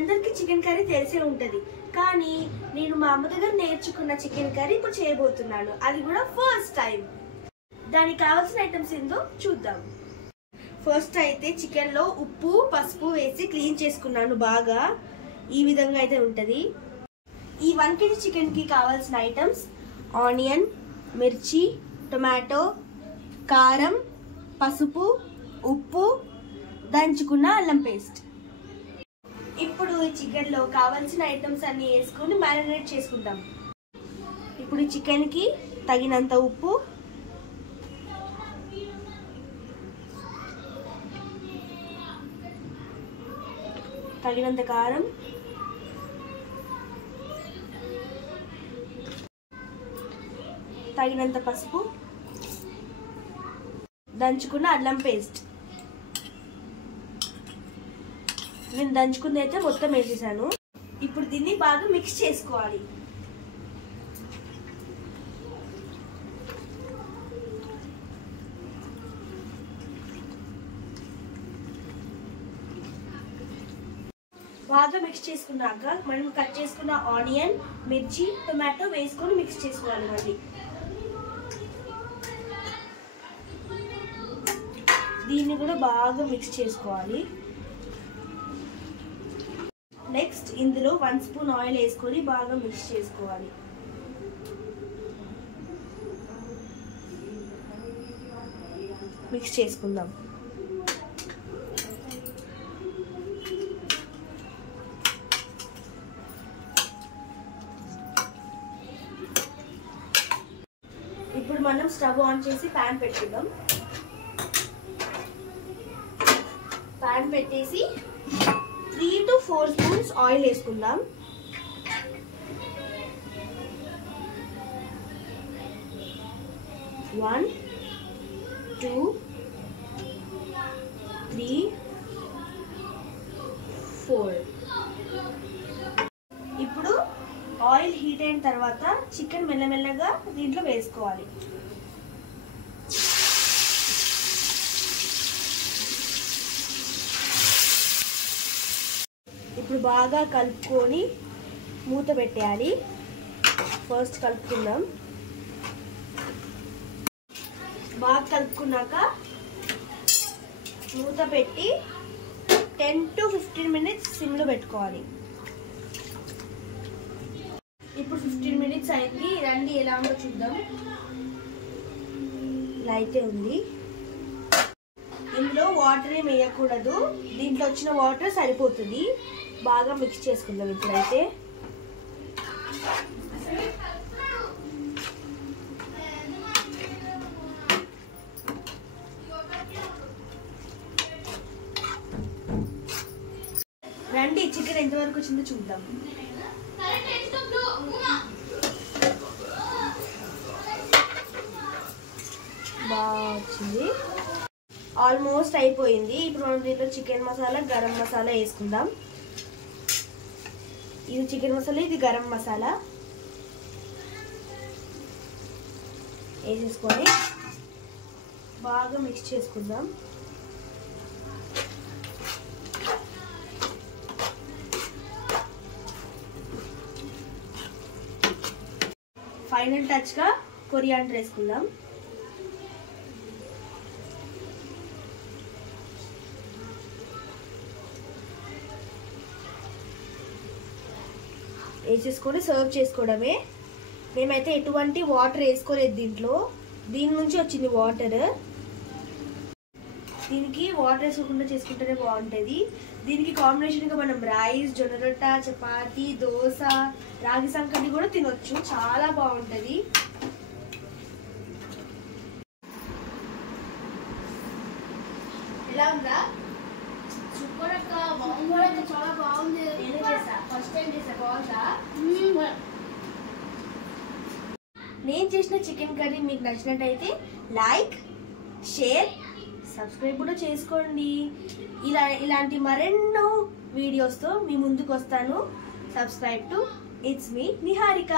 అందరికీ chicken curry తెలిసే ఉంటది, కానీ నేను మా అమ్మ దగ్గర నేర్చుకున్న చికెన్ కర్రీ ఇప్పుడు చేయబోతున్నాను. అది కూడా ఫస్ట్ టైం. దానికి కావాల్సిన ఐటమ్స్ ఏందో చూద్దాం. ఫస్ట్ అయితే చికెన్ లో ఉప్పు పసుపు వేసి క్లీన్ చేసుకున్నాను. బాగా ఈ విధంగా అయితే ఉంటది. ఈ 1 kg చికెన్ కి కావాల్సిన ఐటమ్స్ ఆనియన్, మిర్చి, టొమాటో, కారం, పసుపు, ఉప్పు, దంచుకున్న అల్లం పేస్ట్. ఇప్పుడు ఈ చికెన్ లో కావాల్సిన ఐటమ్స్ అన్ని వేసుకొని మ్యారినేట్ చేసుకుందాం. ఇప్పుడు ఈ చికెన్ కి తగినంత ఉప్పు, తగినంత కారం, తగినంత పసుపు, దంచుకున్న అల్లం పేస్ట్. నేను దంచుకుంది అయితే మొత్తం వేసేసాను. ఇప్పుడు దీన్ని బాగా మిక్స్ చేసుకోవాలి. బాగా మిక్స్ చేసుకున్నాక మనం కట్ చేసుకున్న ఆనియన్, మిర్చి, టొమాటో వేసుకొని మిక్స్ చేసుకోవాలి. మళ్ళీ దీన్ని కూడా బాగా మిక్స్ చేసుకోవాలి. నెక్స్ట్ ఇందులో 1 స్పూన్ ఆయిల్ వేసుకొని బాగా మిక్స్ చేసుకోవాలి. మిక్స్ చేసుకుందాం. ఇప్పుడు మనం స్టవ్ ఆన్ చేసి ప్యాన్ పెట్టుకుందాం. ప్యాన్ పెట్టేసి 3 to 4 స్పూన్స్ ఆయిల్ వేసుకుందాం. One, 2, 3, 4. ఇప్పుడు ఆయిల్ హీట్ అయిన తర్వాత చికెన్ మెల్లమెల్లగా దీంట్లో వేసుకోవాలి. ఇప్పుడు బాగా కలుపుకొని మూత పెట్టేయాలి. ఫస్ట్ కలుపుకుందాం. బాగా కలుపుకున్నాక మూత పెట్టి 10 to 15 మినిట్స్ సిమ్లో పెట్టుకోవాలి. ఇప్పుడు 15 మినిట్స్ అయింది. రండి ఎలా ఉందో చూద్దాం. ఇలా అయితే ఉంది. ఇందులో వాటర్ ఏమి వేయకూడదు, దీంట్లో వచ్చిన వాటర్ సరిపోతుంది. బాగా మిక్స్ చేసుకుందాం. ఇప్పుడైతే రండి చికెన్ ఎంతవరకు వచ్చిందో చూద్దాం. బాగా వచ్చింది. ఆల్మోస్ట్ అయిపోయింది. ఇప్పుడు మనం దీంట్లో చికెన్ మసాలా, గరం మసాలా వేసుకుందాం. ఇది చికెన్ మసాలా, ఇది గరం మసాలా వేసేసుకొని బాగా మిక్స్ చేసుకుందాం. ఫైనల్ టచ్గా కొరియాండర్ వేసుకుందాం. వేసేసుకొని సర్వ్ చేసుకోవడమే. మేమైతే ఎటువంటి వాటర్ వేసుకోలేదు దీంట్లో, దీని నుంచి వచ్చింది వాటర్. దీనికి వాటర్ వేసుకోకుండా చేసుకుంటేనే బాగుంటుంది. దీనికి కాంబినేషన్గా మనం రైస్, జొన్న రొట్ట, చపాతి, దోశ, రాగి సంకటి కూడా తినొచ్చు. చాలా బాగుంటుంది. ఎలా ఉందా? సూపర్ అక్క, బాగుంది. చాలా బాగుంది. నేనే చేసా, ఫస్ట్ టైం చేసా. బాగుందా? నేను చేసిన చికెన్ కర్రీ మీకు నచ్చినట్టయితే లైక్, షేర్, సబ్స్క్రైబ్ కూడా చేసుకోండి. ఇలాంటి మరెన్నో వీడియోస్తో మీ ముందుకు వస్తాను. Subscribe to it's me Niharika.